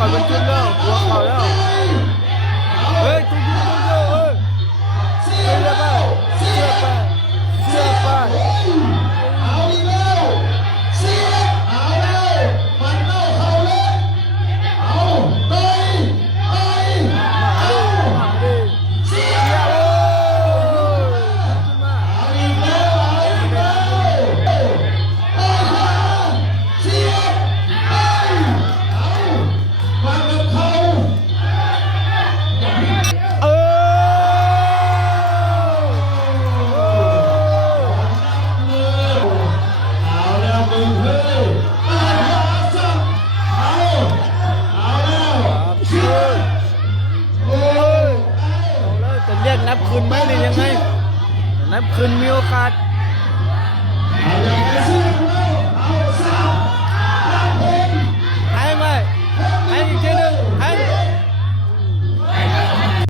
ข่อยเป็นชุดแล้วหัวเข่าแล้วเฮ้ยตุ้งตุ้งตุ้งเฮ้ยเชื่อไปเชื่อไปเชื่อไปเอาอีกแล้วเสียเอาแล้วมันเข้าเขาเลยเอาเตยเอาเสียเอาอีกแล้วเอาอีกแล้วเอาขาเสียเอามันกับเขาเอาแล้วมึงเฮ้ยเอาขาสับเอาแล้วเชื่อโอ้ย เอาแล้วจะเรียกนับคืนไหมหรือยังไงนับคืนมีโอกาส